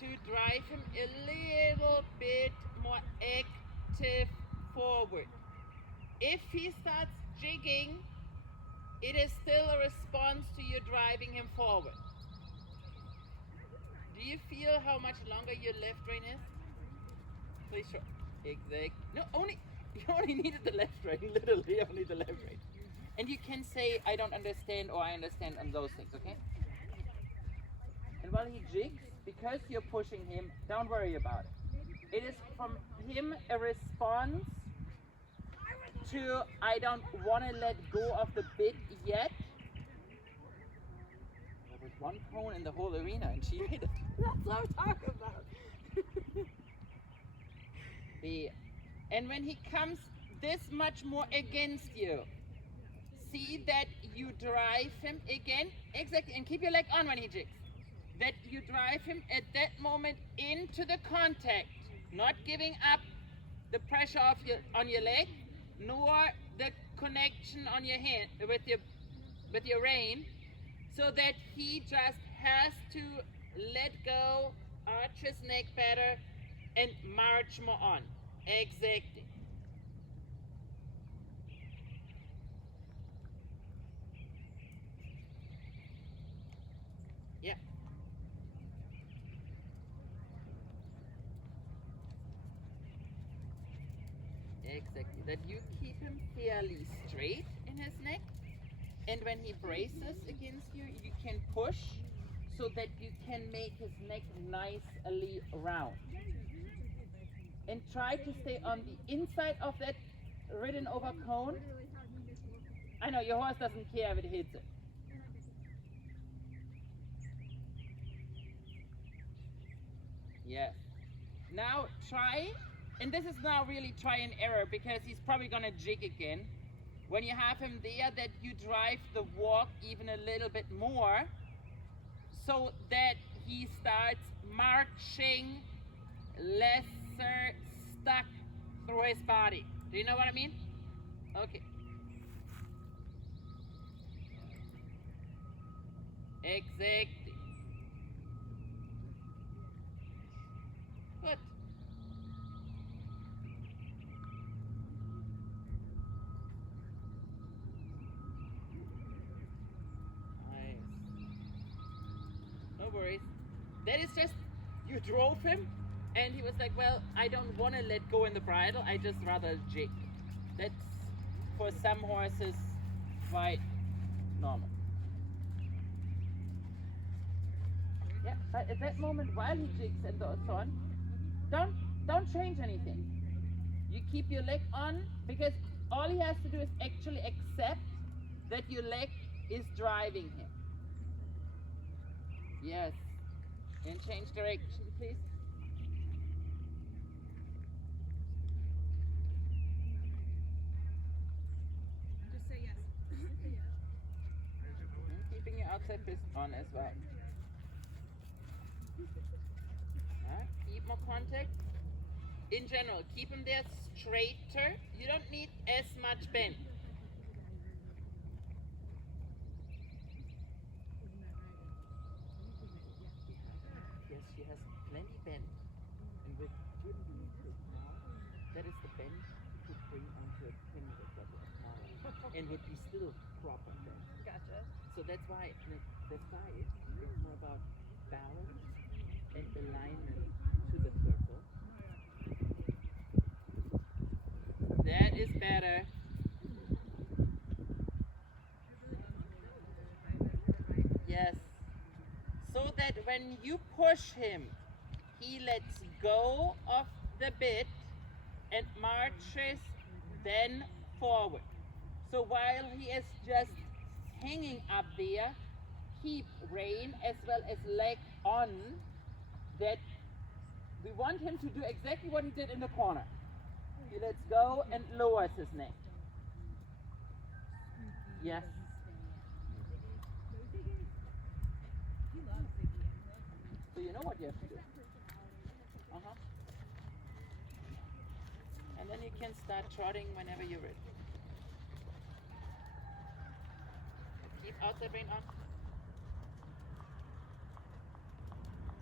to drive him a little bit more active forward. If he starts jigging, it is still a response to you driving him forward. Do you feel how much longer your left rein is? Please show. Exactly. No, you only needed the left rein, literally only the left rein. And you can say, I don't understand, or I understand on those things, okay? And while he jigs, because you're pushing him, don't worry about it. It is from him a response to, I don't want to let go of the bit yet. There was one cone in the whole arena and she made it. That's what I'm talking about. And when he comes this much more against you, see that you drive him again, exactly, and keep your leg on when he jigs. That you drive him at that moment into the contact, not giving up the pressure on your leg, nor the connection on your hand with your rein, so that he just has to let go, arch his neck better, and march more on. Exactly. Yeah. Exactly. That you keep him fairly straight in his neck, and when he braces against you, you can push so that you can make his neck nicely round. And try to stay on the inside of that ridden over cone. I know your horse doesn't care if it hits it. Yes. Now try, and this is now really try and error because he's probably gonna jig again. When you have him there, that you drive the walk even a little bit more so that he starts marching lesser stuck through his body. Do you know what I mean? Okay. Exactly. Good. Nice. No worries. That is just, you drove him and he was like, well, I don't want to let go in the bridle, I just rather jig. That's, for some horses, quite normal. Yeah, but at that moment, while he jigs and so on, don't change anything. You keep your leg on, because all he has to do is actually accept that your leg is driving him. Yes. And change direction, please. Just say yes. Keeping your outside fist on as well. Keep more contact. In general, keep him there straighter. You don't need as much bend. Yes, she has plenty bend. And with him being put now, that is the bend you could bring onto a pin with that now. And would be still proper bend. Gotcha. So that's why the side is more about balance and alignment to the circle. That is better. Yes. So that when you push him, he lets go of the bit and marches then forward. So while he is just hanging up there, keep rein as well as leg on, that we want him to do exactly what he did in the corner. He lets go and lowers his neck. Yes. So you know what you have to do. And then you can start trotting whenever you're ready. Keep outside rein on.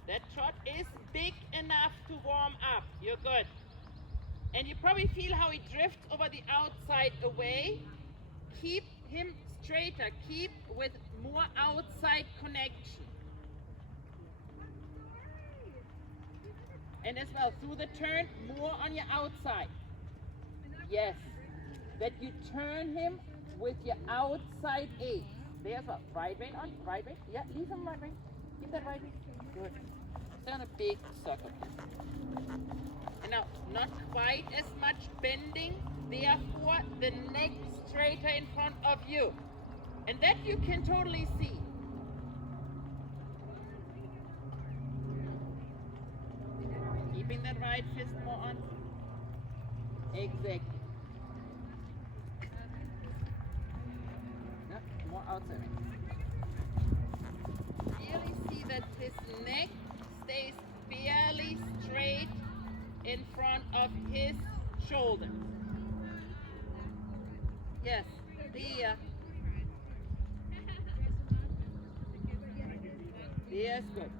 That trot is big enough to warm up. You're good. And you probably feel how he drifts over the outside away. Keep him straighter. Keep with more outside connection. And as well, through the turn, more on your outside. Yes. That you turn him with your outside eight. There as well. Right rein on. Right rein. Yeah, leave him right rein. Keep that right rein. Good. Stay on a big circle. And now, not quite as much bending. Therefore, the neck straighter in front of you. And that you can totally see. Keeping that right fist more on. Exactly. No, more outside. Really see that his neck stays fairly straight in front of his shoulder. Yes, there. Yes, good.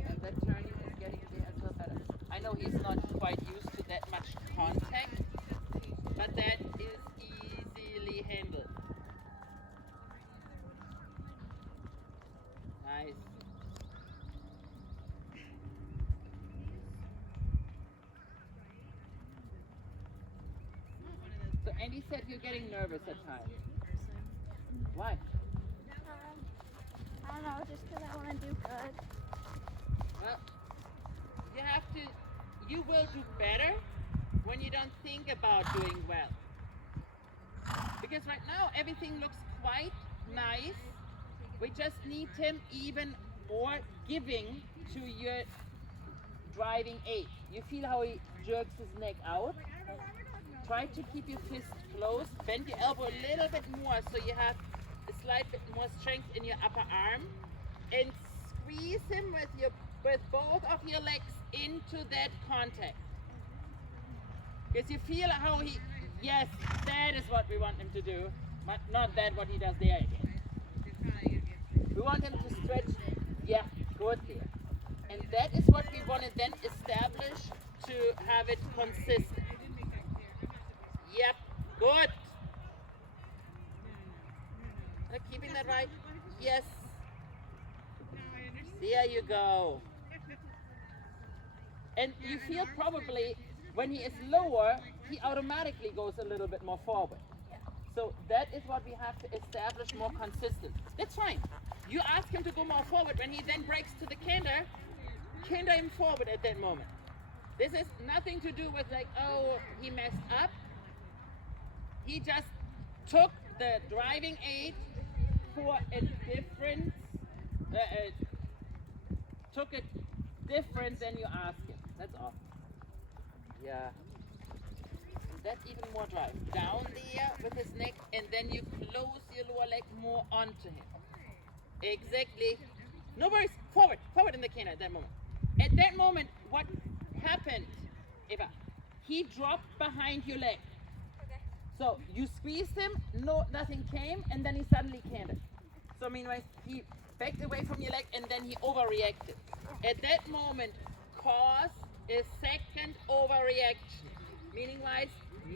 And that turning is getting there as well better. I know he's not quite used to that much contact, but that is easily handled. Nice. So Andy said you're getting nervous at times. Why? I don't know, just because I want to do good. Well, you will do better when you don't think about doing well. Because right now everything looks quite nice. We just need him even more giving to your driving eight. You feel how he jerks his neck out? Try to keep your fist close. Bend your elbow a little bit more so you have a slight bit more strength in your upper arm. And squeeze him with both of your legs into that contact. Because you feel how he, yes, that is what we want him to do. But not that what he does there again. We want him to stretch, yeah, good there. And that is what we want to then establish to have it consistent. Yep, good. Keeping that right? Yes. There you go. And you feel probably when he is lower, he automatically goes a little bit more forward. So that is what we have to establish more consistent. That's fine. You ask him to go more forward. When he then breaks to the canter him forward at that moment. This is nothing to do with like, oh, he messed up. He just took the driving aid for a difference, took it different than you asked him. That's all. Yeah. That's even more drive. Down there with his neck, and then you close your lower leg more onto him. Exactly. No worries. Forward in the canter at that moment. At that moment, what happened, Eva? He dropped behind your leg. Okay. So you squeezed him, no, nothing came, and then he suddenly canted. So meanwhile, he backed away from your leg, and then he overreacted. At that moment, cause a second overreaction. Meaning wise,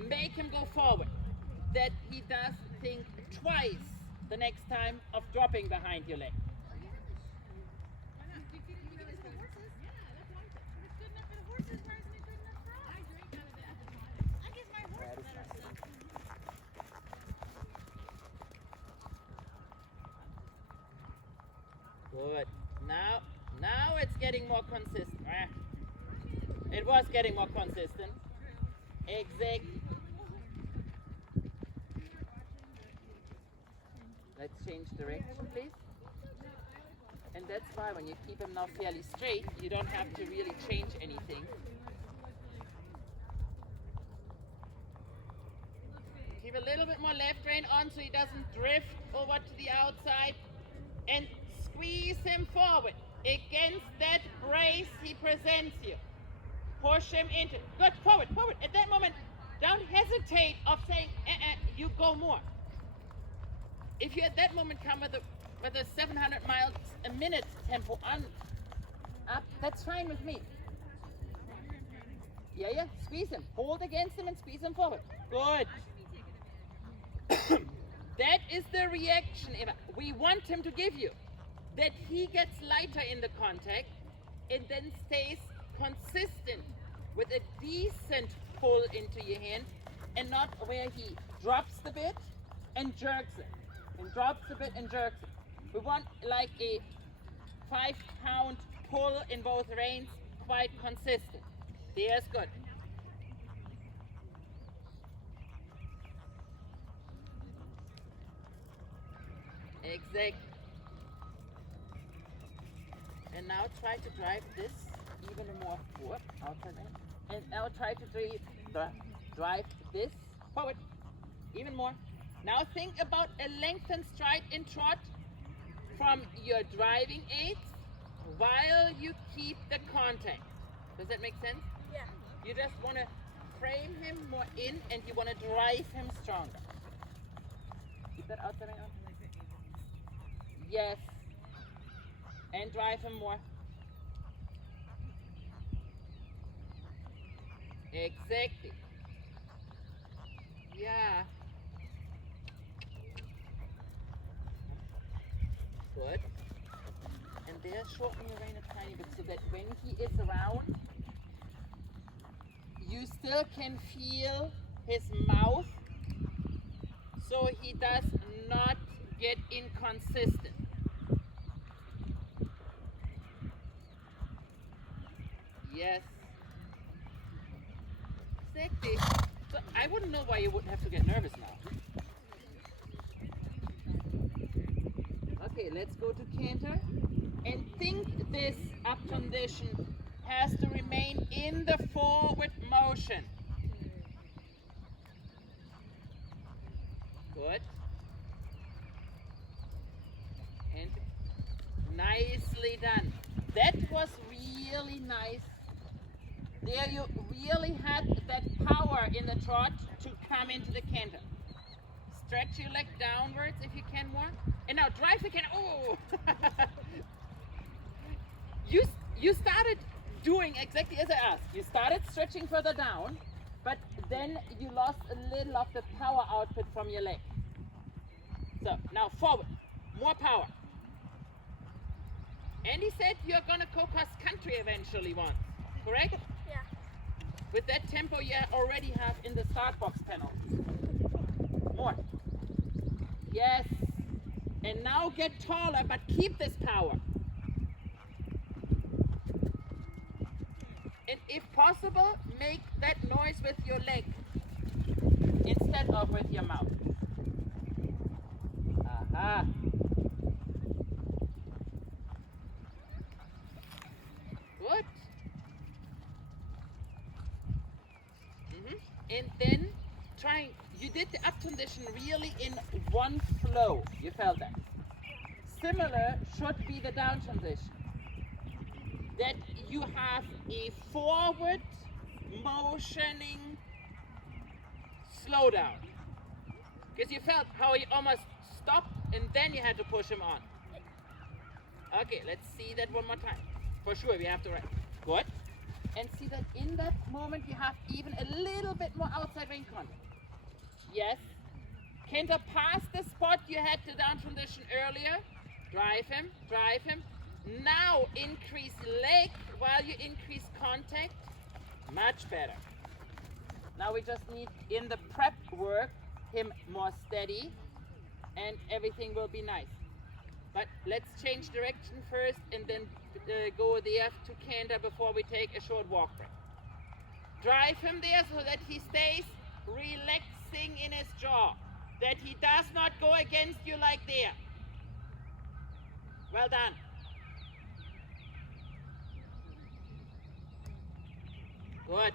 make him go forward. That he does think twice the next time of dropping behind your leg. Good. Now it's getting more consistent. It was getting more consistent. Exactly. Let's change direction, please. And that's why when you keep him now fairly straight, you don't have to really change anything. Keep a little bit more left rein on so he doesn't drift over to the outside. And squeeze him forward against that brace he presents you. Push him into it. Good, forward. At that moment, don't hesitate of saying, you go more. If you at that moment come with a 700 miles a minute tempo on up, that's fine with me. Yeah, squeeze him. Hold against him and squeeze him forward. Good. That is the reaction Eva, we want him to give you. That he gets lighter in the contact and then stays consistent with a decent pull into your hand and not where he drops the bit and jerks it. And drops a bit and jerks it. We want like a 5-pound pull in both reins, quite consistent. There's good. Exactly. And now try to drive this even more forward, outside end. And now try to drive this forward, even more. Now think about a lengthened stride in trot from your driving aids while you keep the contact. Does that make sense? Yeah. You just want to frame him more in and you want to drive him stronger. Keep that outside on. Yes. And drive him more. Exactly. Yeah. Good. And there, shorten your rein a tiny bit so that when he is around, you still can feel his mouth so he does not get inconsistent. Yes. Exactly. So I wouldn't know why you wouldn't have to get nervous now. Okay, let's go to canter. And think this up condition has to remain in the forward motion. Good. And nicely done. That was really nice. There you really had that power in the trot to come into the canter. Stretch your leg downwards if you can more. And now drive the canter. Oh! You started doing exactly as I asked. You started stretching further down, but then you lost a little of the power output from your leg. So now forward, more power. Andy said you're gonna go cross country eventually once, correct? Yeah. With that tempo you already have in the start box panel. More. Yes. And now get taller, but keep this power. And if possible, make that noise with your leg instead of with your mouth. Aha. Good. And then you did the up transition really in one flow. You felt that. Similar should be the down transition. That you have a forward motioning slowdown. Because you felt how he almost stopped and then you had to push him on. Okay, let's see that one more time. For sure, we have to write. Good. And see that in that moment you have even a little bit more outside rein contact. Yes. Canter past the spot you had the down transition earlier. Drive him, drive him. Now increase leg while you increase contact. Much better. Now we just need in the prep work him more steady and everything will be nice. But let's change direction first and then go there to canter before we take a short walk break. Drive him there so that he stays relaxing in his jaw. That he does not go against you like there. Well done. Good.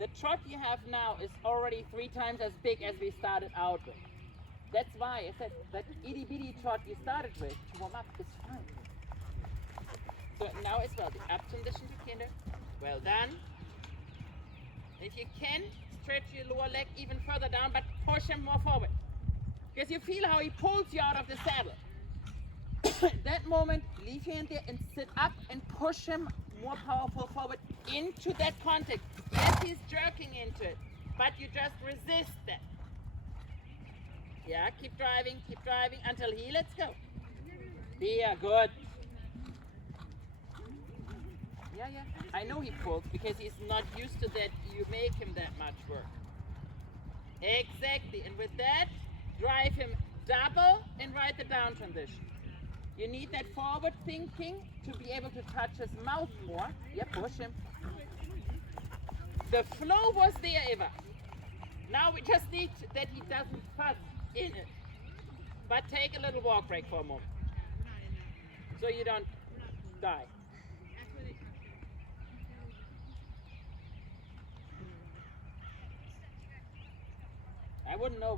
The trot you have now is already 3 times as big as we started out with. That's why I said that itty bitty trot you started with to warm up is fine. So now as well, the up transition to canter. Well done. If you can, stretch your lower leg even further down, but push him more forward. Because you feel how he pulls you out of the saddle. That moment, leave your hand there and sit up and push him more powerful forward into that contact. Yes, he's jerking into it, but you just resist that. Yeah, keep driving until he lets go. Yeah, good. Yeah, I know he pulls because he's not used to that. You make him that much work. Exactly, and with that, drive him double and ride the down transition. You need that forward thinking to be able to touch his mouth more. Yeah, push him. The flow was there, Eva. Now we just need that he doesn't fuzz in it. But take a little walk break for a moment. So you don't die. I wouldn't know why.